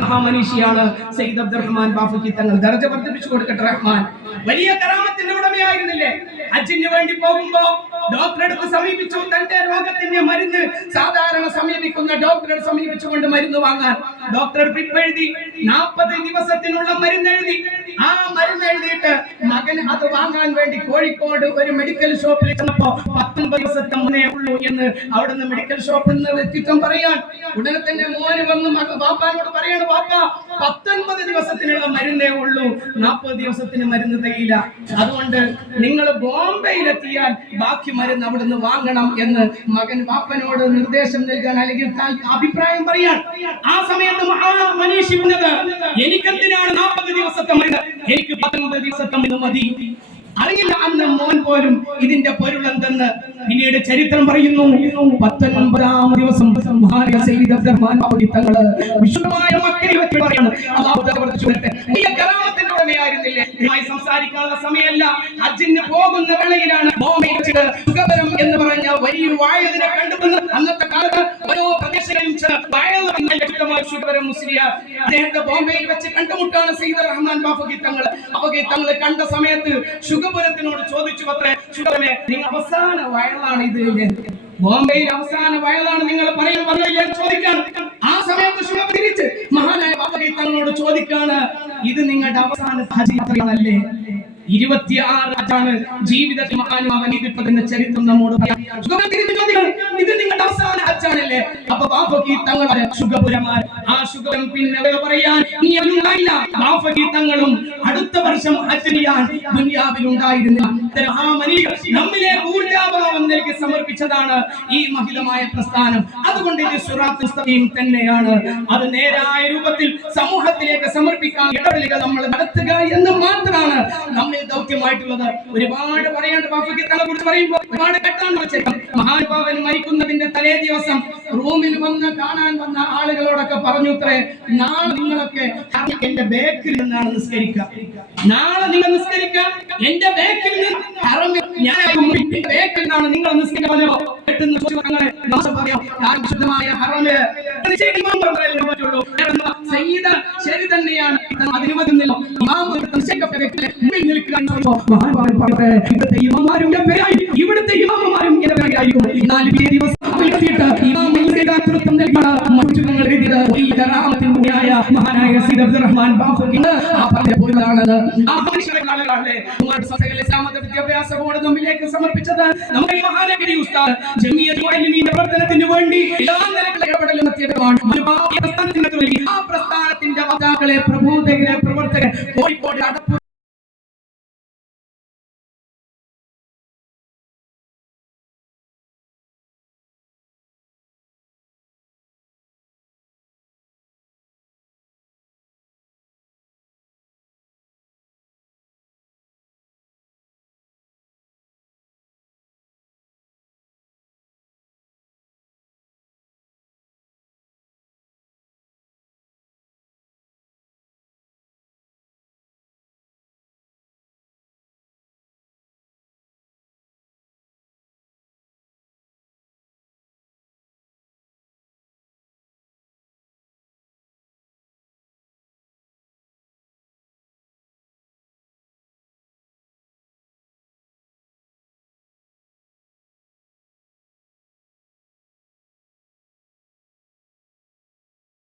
മഹാമനീഷിയാണ് സയ്യിദ് അബ്ദുറഹ്മാൻ ബാഫക്കി തങ്ങൾ. ദർജ വർദ്ധിപ്പിച്ചു കൊടുക്കട്ടെ റഹ്മാൻ. വലിയ കറാമത്തിന്റെ ഉടമയായിരുന്നില്ലേ? ഹജ്ജിന് വേണ്ടി പോകുമ്പോ ഡോക്ടറെ അടുത്ത് സമീപിച്ചു. തന്റെ രോഗത്തിന്റെ മരുന്ന് സാധാരണ സമീപിക്കുന്ന ഡോക്ടറെ സമീപിച്ചുകൊണ്ട് മരുന്ന് വാങ്ങാൻ ഡോക്ടർ പ്രിപ്പ് എഴുതി. 40 ദിവസത്തിനുള്ള മരുന്ന് എഴുതി. ആ മരുന്ന് എഴുതിയിട്ട് മകൻ അത് വാങ്ങാൻ വേണ്ടി കോഴിക്കോട് ഒരു മെഡിക്കൽ ഷോപ്പിൽ ചെന്നപ്പോ 19 ദിവസത്തെ മുന്നേ ഉള്ളൂ എന്ന് അവിടുന്ന് മെഡിക്കൽ ഷോപ്പിൽ നിന്ന് വ്യക്തിത്വം പറയാൻ ഉടനെ തന്നെ മോന് വന്ന് ബാപ്പാനോട് പറയാണ്, ബാപ്പ 19 ദിവസത്തിനുള്ള മരുന്നേ ഉള്ളൂ, 40 ദിവസത്തിന് മരുന്ന് തികയില്ല. അതുകൊണ്ട് നിങ്ങൾ ബോംബെയിലെത്തിയാൽ ബാക്കി മരുന്ന് അവിടുന്ന് വാങ്ങണം എന്ന് മകൻ ബാപ്പനോട് നിർദ്ദേശം നൽകാൻ അല്ലെങ്കിൽ അഭിപ്രായം പറയാൻ. ആ സമയത്ത് മഹാമനീഷി പറഞ്ഞത്, എനിക്കെന്തിനാണ് 40 ദിവസത്തെ മരുന്ന്, എനിക്ക് 19 ദിവസത്തെ മരുന്ന് മതി. അറിയില്ല അന്ന് മോൻ പോലും ഇതിന്റെ പൊരുളെന്തെന്ന്. പിന്നീട് ചരിത്രം പറയുന്നു, 19ാം ദിവസം മഹാനായ സയ്യിദ് അബ്ദുറഹ്മാൻ ബാഫക്കി തങ്ങൾ വിശുദ്ധമായ മക്കയിൽ വെച്ച് പറയാണ്, അല്ലാഹു കറാമത്തിന്റെ ഉടമയായിരുന്നില്ലേ? സംസാരിക്കാനുള്ള സമയമല്ല, ഹജ്ജിന് പോകുന്ന വേളയിലാണ് ബോംബെയിൽ വെച്ചിട്ട് സുഖപരം എന്ന് പറഞ്ഞ വലിയ വായതിനെ കണ്ടുവന്ന് അന്നത്തെ കാലത്ത് ഓരോ പ്രദേശങ്ങളിലും സുഖപരം മുസ്ലിയാർ അദ്ദേഹത്തെ ബോംബെയിൽ വെച്ച് കണ്ടുമുട്ടാണ് സയ്യിദ് റഹ്മാൻ ബാഫക്കി തങ്ങൾ. തങ്ങൾ കണ്ട സമയത്ത് ശുഗപുരത്തിനോട് ചോദിച്ചു, അത്രേ ശുഗപരമേ, നിങ്ങൾ അവസാന വയലാണ് ഇത്, ബോംബെയിൽ അവസാന വയലാണ് നിങ്ങൾ പറയുന്നത് ചോദിക്കാൻ. ആ സമയത്ത് ശുഗപുരം തിരിച്ച് മഹാനായ ബാഫക്കി തങ്ങളോട് ചോദിക്കാണ്, ഇത് നിങ്ങളുടെ അവസാന ഹജ്ജ് യാത്രയാണല്ലേ? 26 ഹജ്ജാണ് ജീവിതത്തിൽ മഹാനുമാവന്റെ ചരിത്രം നമ്മോട് പറയാം. ഇത് നിങ്ങളുടെ അവസാന ഹജ്ജാണല്ലേ? അപ്പൊ ബാഫക്കി തങ്ങൾ ശുഗപുരമാർ ആ ശുഗപുരം പിന്നെ പറയാൻ ബാഫക്കി തങ്ങളും അടുത്ത വർഷം ഹജ്ജ് ചെയ്യാൻ ദുനിയാവിൽ ഉണ്ടായിരുന്നില്ല. നമ്മിലെ ഊർജാഭാവം നൽകി സമർപ്പിച്ചതാണ് ഈ മഹിതമായ പ്രസ്ഥാനം. അതുകൊണ്ട് ഇത് സിറാത്തുൽ മുസ്തഖീം തന്നെയാണ്. അത് നേരായ രൂപത്തിൽ സമൂഹത്തിലേക്ക് സമർപ്പിക്കാൻ ഇടപെടലുകൾ നമ്മൾ നടത്തുക എന്ന് മാത്രമാണ് നമ്മിൽ ദൗത്യമായിട്ടുള്ളത്. ഒരുപാട് പറയാണ്ട് ബാഫക്കി തങ്ങളെ കുറിച്ച് പറയുമ്പോൾ ഒരുപാട് കെട്ടാണ് വെച്ചേക്കാം. മഹാനുഭാവൻ മരിക്കുന്നതിന്റെ തലേ ദിവസം റൂമിൽ വന്ന് കാണാൻ വന്ന ആളുകളോടൊക്കെ പറഞ്ഞു, ഇത്രേ, നാളെ നിങ്ങളൊക്കെ എന്റെ ബേക്കിൽ നിന്നാണ് നിസ്കരിക്കുക, നാളെ നിങ്ങൾ നിസ്കരിക്കുക എന്റെ ബേക്കിൽ നിന്ന്, ഞാൻ ബേക്കിൽ നിന്നാണ് നിങ്ങൾ നിസ്കരിക്കുക. ശരി തന്നെയാണ്, അതിന് പറ്റുന്നില്ല. ഇവിടുത്തെ ഇമാമമാരും മഹാനായ സയ്യിദ് അബ്ദുറഹ്മാൻ ബാഫക്കി വിദ്യാഭ്യാസ ബോർഡ് നമ്മിലേക്ക് സമർപ്പിച്ചത് നമ്മുടെ മഹാനഗരി ഉസ്താദ് ജമിയത്തുൽ ഉലമയുടെ പ്രവർത്തനത്തിന് വേണ്ടി എല്ലാ നിലകളിലും ഇടപെടൽ നടത്തിയതാണ്. ആ പ്രസ്ഥാനത്തിന്റെ വക്താക്കളെ, പ്രബോധകരെ, പ്രവർത്തകരെ കോഴിക്കോട്